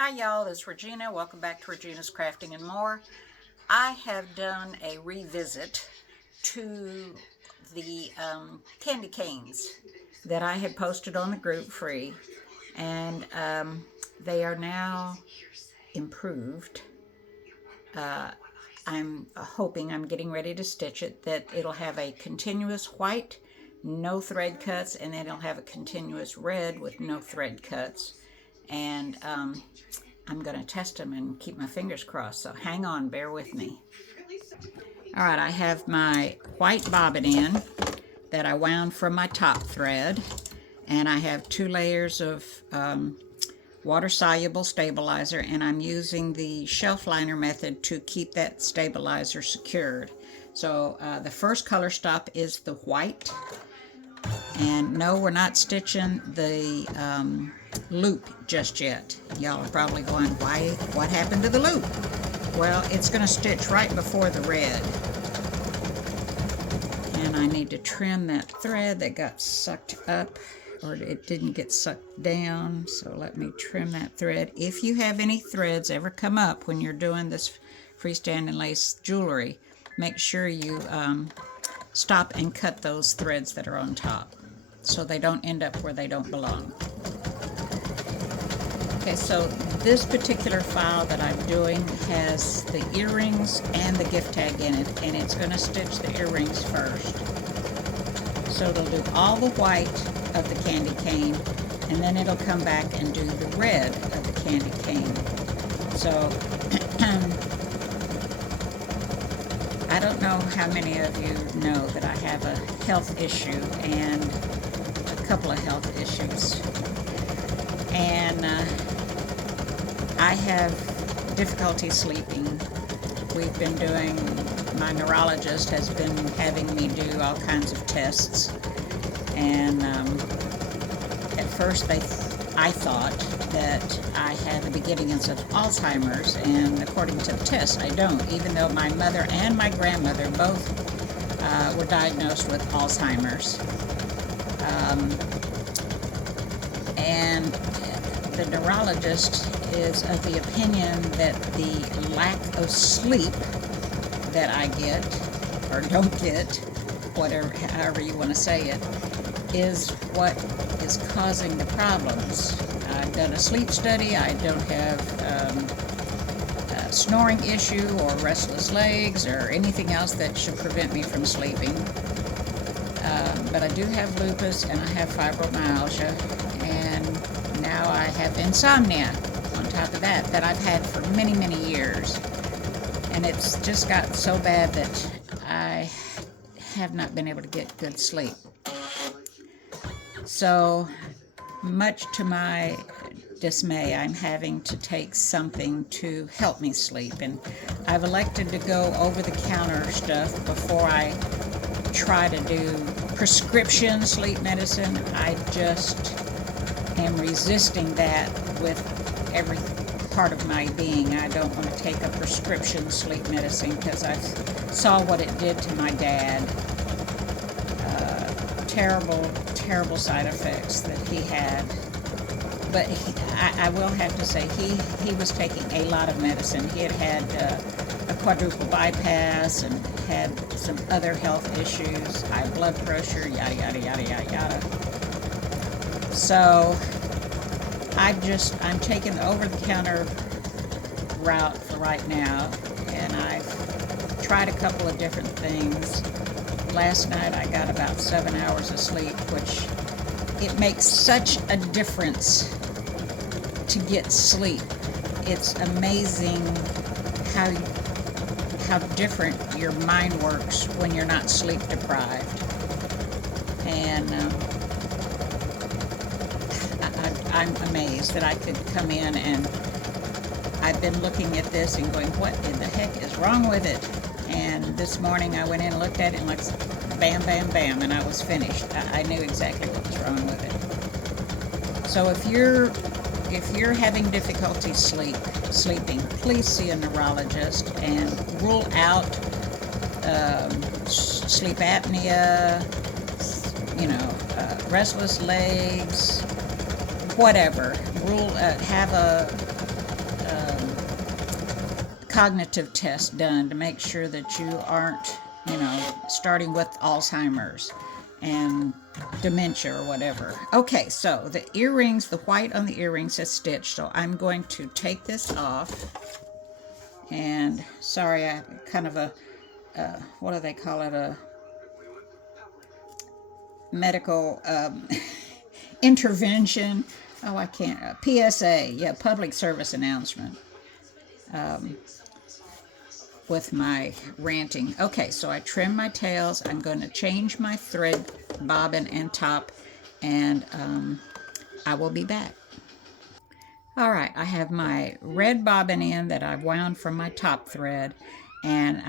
Hi y'all, this is Regina. Welcome back to Regina's Crafting and More. I have done a revisit to the candy canes that I had posted on the group free, and they are now improved. I'm hoping, I'm getting ready to stitch it, that it'll have a continuous white, no thread cuts, and then it'll have a continuous red with no thread cuts. And I'm going to test them and keep my fingers crossed, so hang on, bear with me. All right, I have my white bobbin in that I wound from my top thread, and I have 2 layers of water-soluble stabilizer, and I'm using the shelf liner method to keep that stabilizer secured. So the first color stop is the white, and no, we're not stitching the loop just yet. Y'all are probably going, why? What happened to the loop? Well, it's going to stitch right before the red. And I need to trim that thread that got sucked up, or it didn't get sucked down. So let me trim that thread. If you have any threads ever come up when you're doing this freestanding lace jewelry, make sure you stop and cut those threads that are on top so they don't end up where they don't belong. Okay, so this particular file that I'm doing has the earrings and the gift tag in it, and it's going to stitch the earrings first. So it'll do all the white of the candy cane, and then it'll come back and do the red of the candy cane. So I don't know how many of you know that I have a health issue and a couple of health issues. And I have difficulty sleeping. We've been doing, my neurologist has been having me do all kinds of tests. And at first I thought that I had the beginnings of Alzheimer's, and according to the test, I don't, even though my mother and my grandmother both were diagnosed with Alzheimer's. And the neurologist is of the opinion that the lack of sleep that I get, or don't get, whatever, however you want to say it, is what is causing the problems. I've done a sleep study. I don't have a snoring issue or restless legs or anything else that should prevent me from sleeping. But I do have lupus, and I have fibromyalgia, and now I have insomnia on top of that I've had for many, many years. And it's just gotten so bad that I have not been able to get good sleep. So, much to my dismay, I'm having to take something to help me sleep. And I've elected to go over-the-counter stuff before I try to do prescription sleep medicine. I just am resisting that with every part of my being. I don't want to take a prescription sleep medicine because I saw what it did to my dad. Terrible side effects that he had. But I will have to say, he was taking a lot of medicine. He had a quadruple bypass and had some other health issues, high blood pressure, yada, yada, yada, yada, yada. So I'm taking the over-the-counter route for right now, and I've tried a couple of different things. Last night I got about 7 hours of sleep, which it makes such a difference to get sleep. It's amazing how different your mind works when you're not sleep deprived. And I'm amazed that I could come in, and I've been looking at this and going, what in the heck is wrong with it? And this morning I went in and looked at it, and like bam, bam, bam, and I was finished. I knew exactly what was wrong with it. So if you're having difficulty sleeping, please see a neurologist and rule out sleep apnea, restless legs, whatever. Have a cognitive test done to make sure that you aren't, you know, starting with Alzheimer's and dementia or whatever. Okay, so the earrings, the white on the earrings is stitched, so I'm going to take this off. And sorry, I kind of a, what do they call it, a medical intervention. Oh, I can't, PSA, yeah, public service announcement. With my ranting. Okay, so I trim my tails. I'm going to change my thread, bobbin, and top, and I will be back. All right, I have my red bobbin in that I've wound from my top thread, and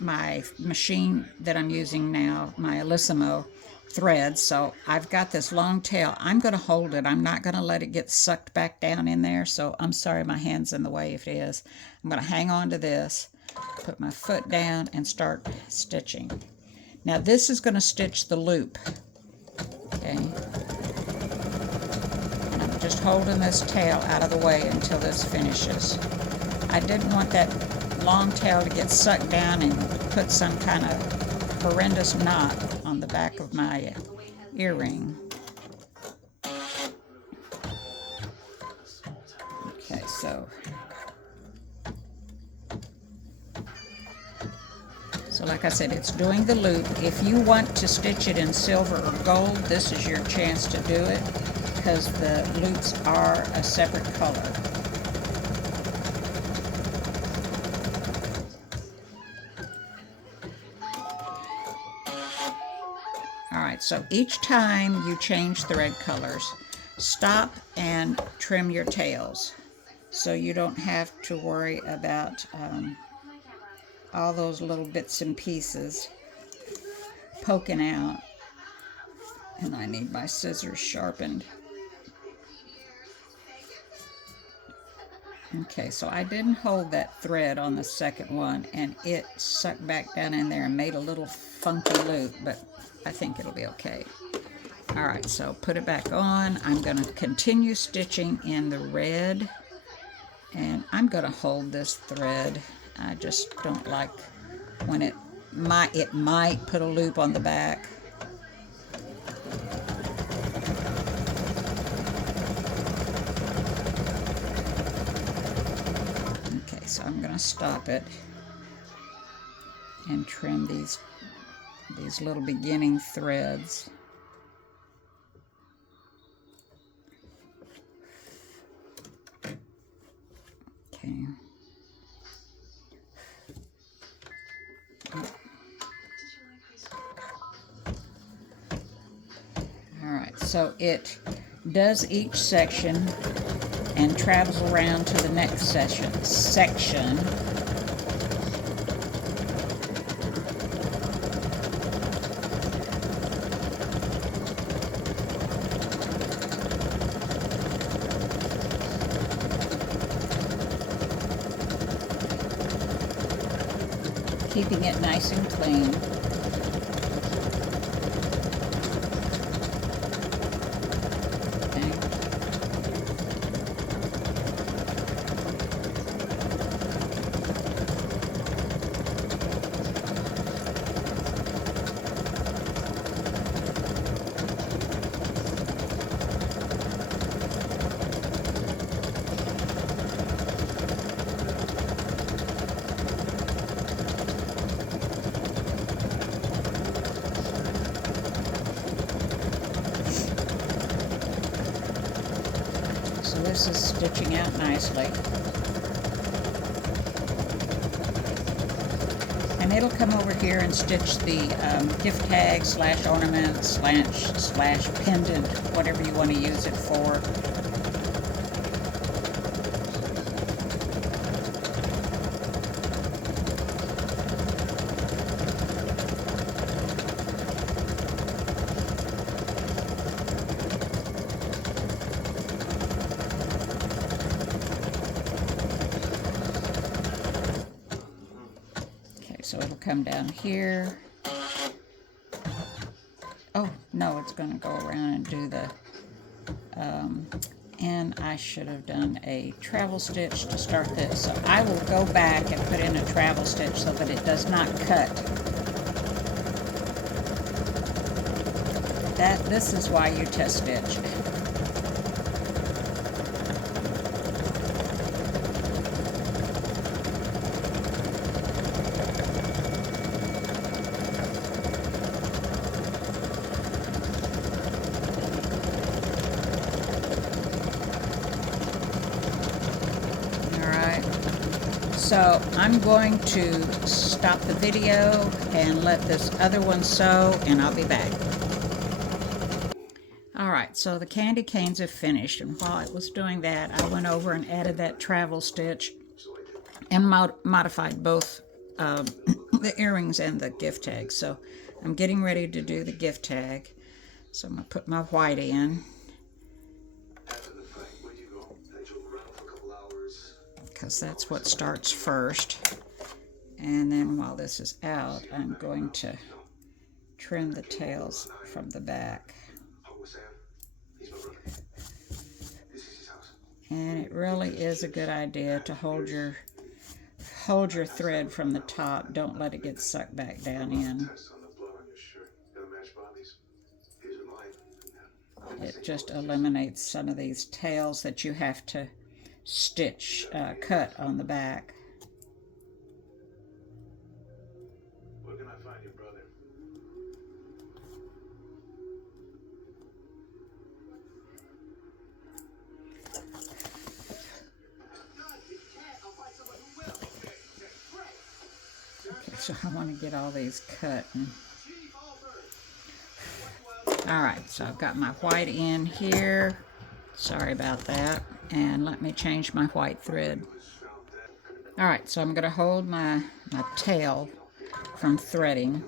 my machine that I'm using now, my Alissimo thread, so I've got this long tail. I'm going to hold it. I'm not going to let it get sucked back down in there, so I'm sorry my hand's in the way if it is. I'm going to hang on to this, put my foot down, and start stitching. Now this is going to stitch the loop, okay? Just holding this tail out of the way until this finishes. I didn't want that long tail to get sucked down and put some kind of horrendous knot on the back of my earring. Okay, so like I said, it's doing the loop. If you want to stitch it in silver or gold, this is your chance to do it, because the loops are a separate color. Alright, so each time you change thread colors, stop and trim your tails so you don't have to worry about all those little bits and pieces poking out. And I need my scissors sharpened. Okay, so I didn't hold that thread on the second one, and it sucked back down in there and made a little funky loop, but I think it'll be okay. All right, so put it back on. I'm going to continue stitching in the red, and I'm going to hold this thread. I just don't like when it might put a loop on the back. So I'm going to stop it and trim these little beginning threads. Okay. All right, so it does each section and travels around to the next section. Keeping it nice and clean. This is stitching out nicely. And it'll come over here and stitch the gift tag / ornament / pendant, whatever you want to use it for. So it'll come down here. Oh, no, it's going to go around and do the And I should have done a travel stitch to start this. So I will go back and put in a travel stitch so that it does not cut. This is why you test stitch. So I'm going to stop the video and let this other one sew, and I'll be back. Alright, so the candy canes have finished, and while it was doing that, I went over and added that travel stitch and modified both the earrings and the gift tag. So I'm getting ready to do the gift tag. So I'm going to put my white in, because that's what starts first. And then while this is out, I'm going to trim the tails from the back. And it really is a good idea to hold your thread from the top. Don't let it get sucked back down in. It just eliminates some of these tails that you have to cut on the back. Where can I find your brother? Okay, so I want to get all these cut. Alright, so I've got my white in here. Sorry about that. And let me change my white thread. Alright, so I'm going to hold my tail from threading.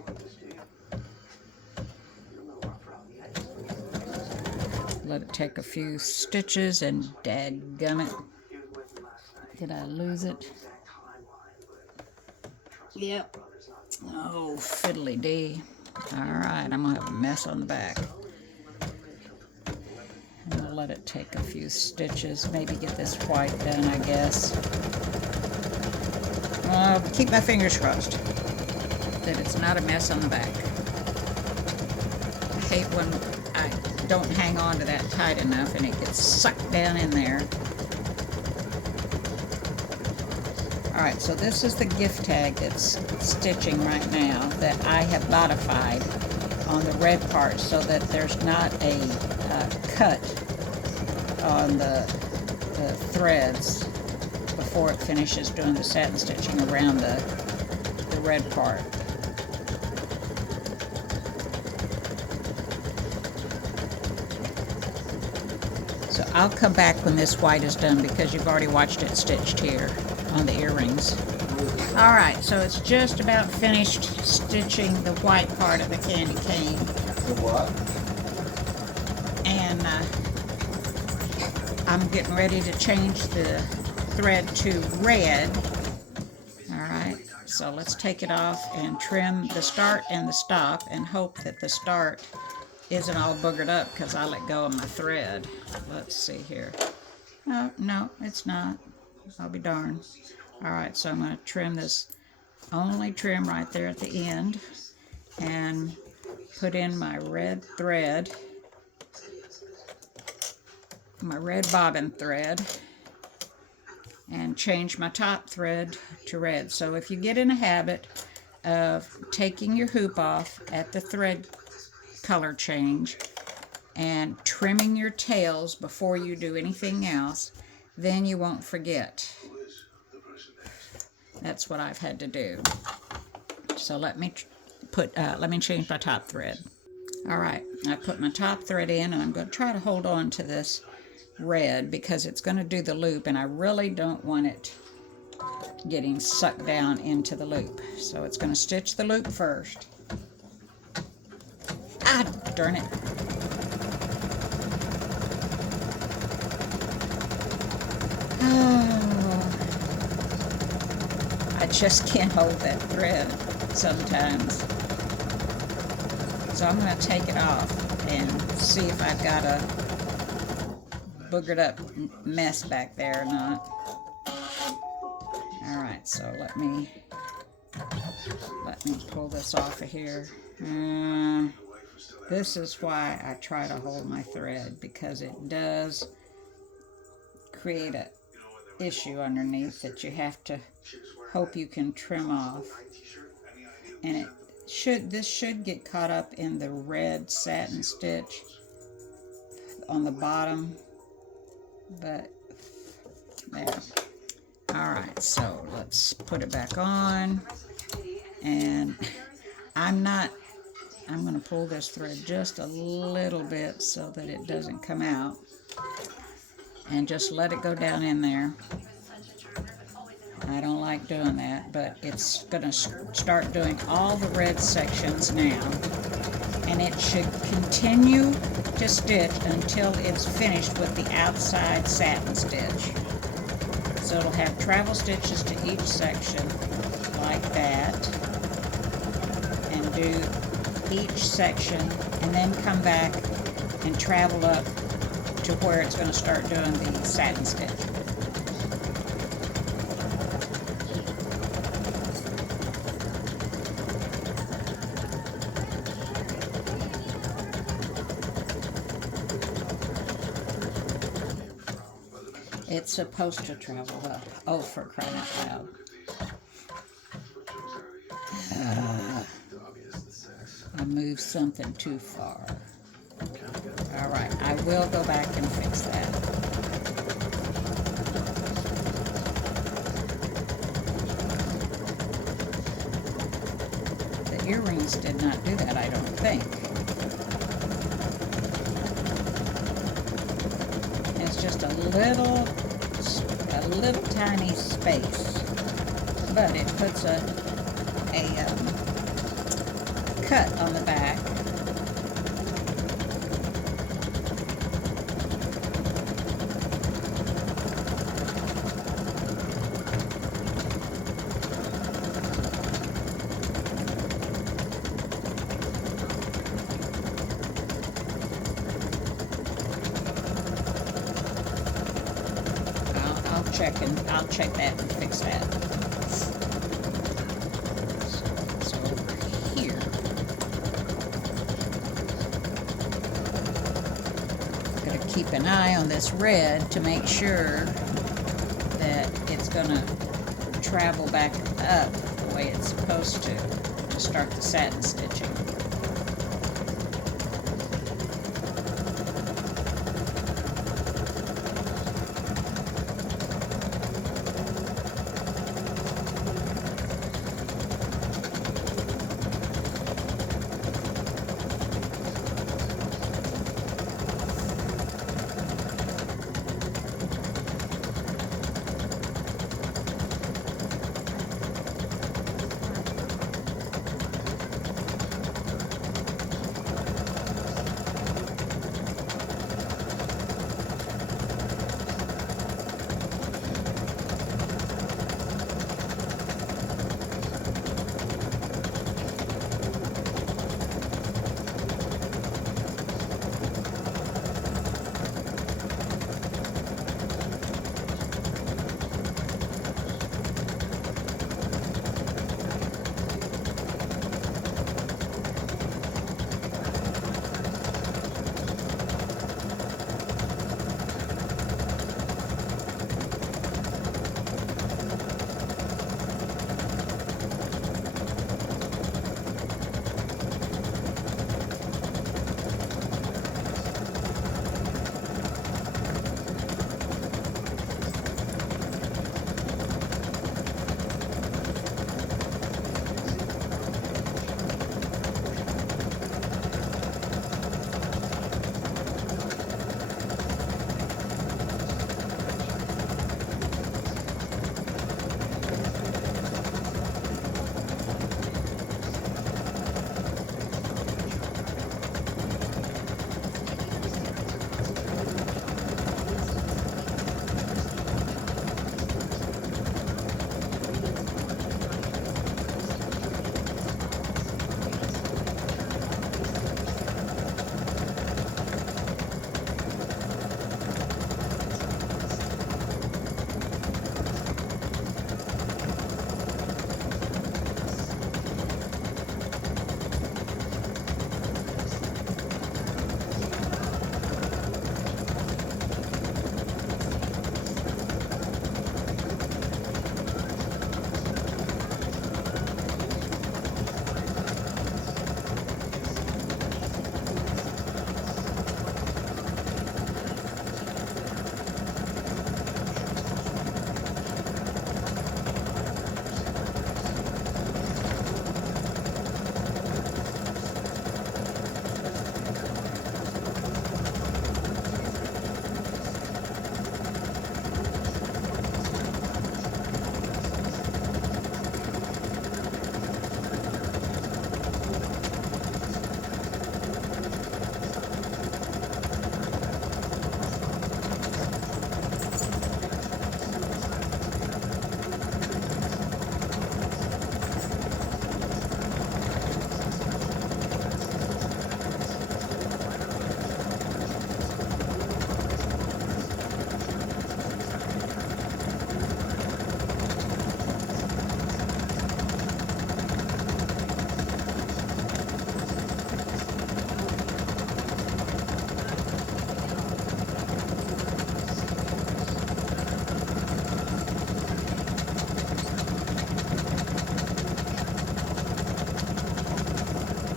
Let it take a few stitches, and dadgummit. Did I lose it? Yep. Oh, fiddly dee. Alright, I'm going to have a mess on the back. And I'll let it take a few stitches. Maybe get this white done, I guess. Keep my fingers crossed that it's not a mess on the back. I hate when I don't hang on to that tight enough and it gets sucked down in there. Alright, so this is the gift tag that's stitching right now that I have modified on the red part so that there's not a cut on the threads before it finishes doing the satin stitching around the red part. So I'll come back when this white is done because you've already watched it stitched here on the earrings. Alright, so it's just about finished stitching the white part of the candy cane. The what? And I'm getting ready to change the thread to red. Alright, so let's take it off and trim the start and the stop and hope that the start isn't all boogered up because I let go of my thread. Let's see here. Oh, no, it's not. I'll be darned. Alright, so I'm going to trim this, only trim right there at the end, and put in my red thread, my red bobbin thread, and change my top thread to red. So if you get in a habit of taking your hoop off at the thread color change and trimming your tails before you do anything else, then you won't forget. That's what I've had to do. So let me change my top thread. Alright, I put my top thread in, and I'm going to try to hold on to this red because it's going to do the loop, and I really don't want it getting sucked down into the loop. So it's going to stitch the loop first. Ah, darn it. I just can't hold that thread sometimes. So I'm going to take it off and see if I've got a boogered up mess back there or not. Alright, so let me pull this off of here. This is why I try to hold my thread, because it does create a issue underneath that you have to hope you can trim off. And this should get caught up in the red satin stitch on the bottom, but there. Alright, so let's put it back on, and I'm going to pull this thread just a little bit so that it doesn't come out, and just let it go down in there. I don't like doing that, but it's going to start doing all the red sections now, and it should continue to stitch until it's finished with the outside satin stitch. So it'll have travel stitches to each section like that, and do each section, and then come back and travel up to where it's going to start doing the satin stitch. It's supposed to travel up. Oh, for crying out loud. I moved something too far. Alright, I will go back and fix that. The earrings did not do that, I don't think. It's just a little tiny space, but it puts a cut on the back. I'll check that and fix that. So over here. Gotta keep an eye on this red to make sure that it's gonna travel back up the way it's supposed to start the satin stitching.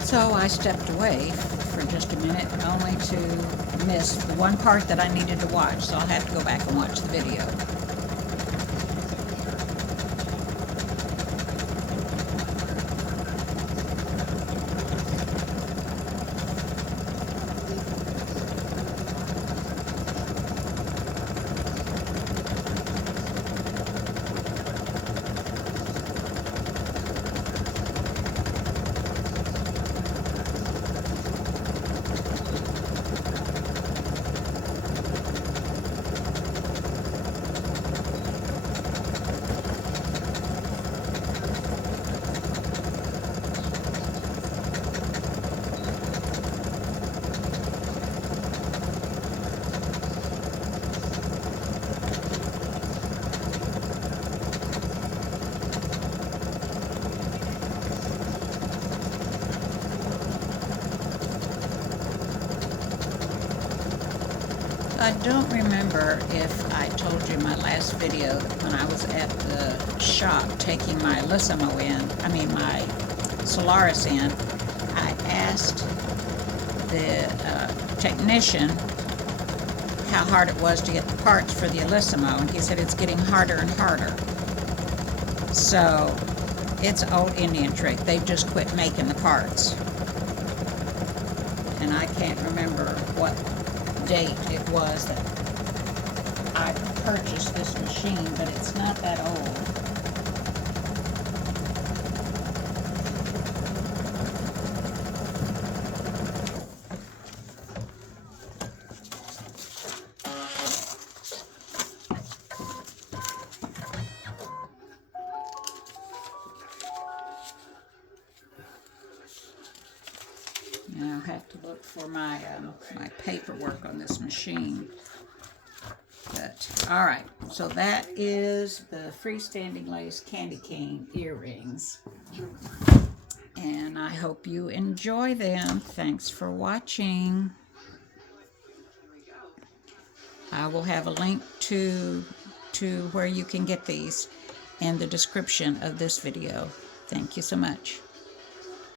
So I stepped away for just a minute, only to miss the one part that I needed to watch, so I'll have to go back and watch the video. I don't remember if I told you in my last video that when I was at the shop taking my Lissimo in, my Solaris in, I asked the technician how hard it was to get the parts for the Lissimo, and he said it's getting harder and harder. So it's an old Indian trick. They've just quit making the parts. And I can't remember what date it was that I purchased this machine, but it's not that old. Now I'll have to look for my my paperwork on this machine. But all right, so that is the freestanding lace candy cane earrings, and I hope you enjoy them. Thanks for watching. I will have a link to where you can get these in the description of this video. Thank you so much.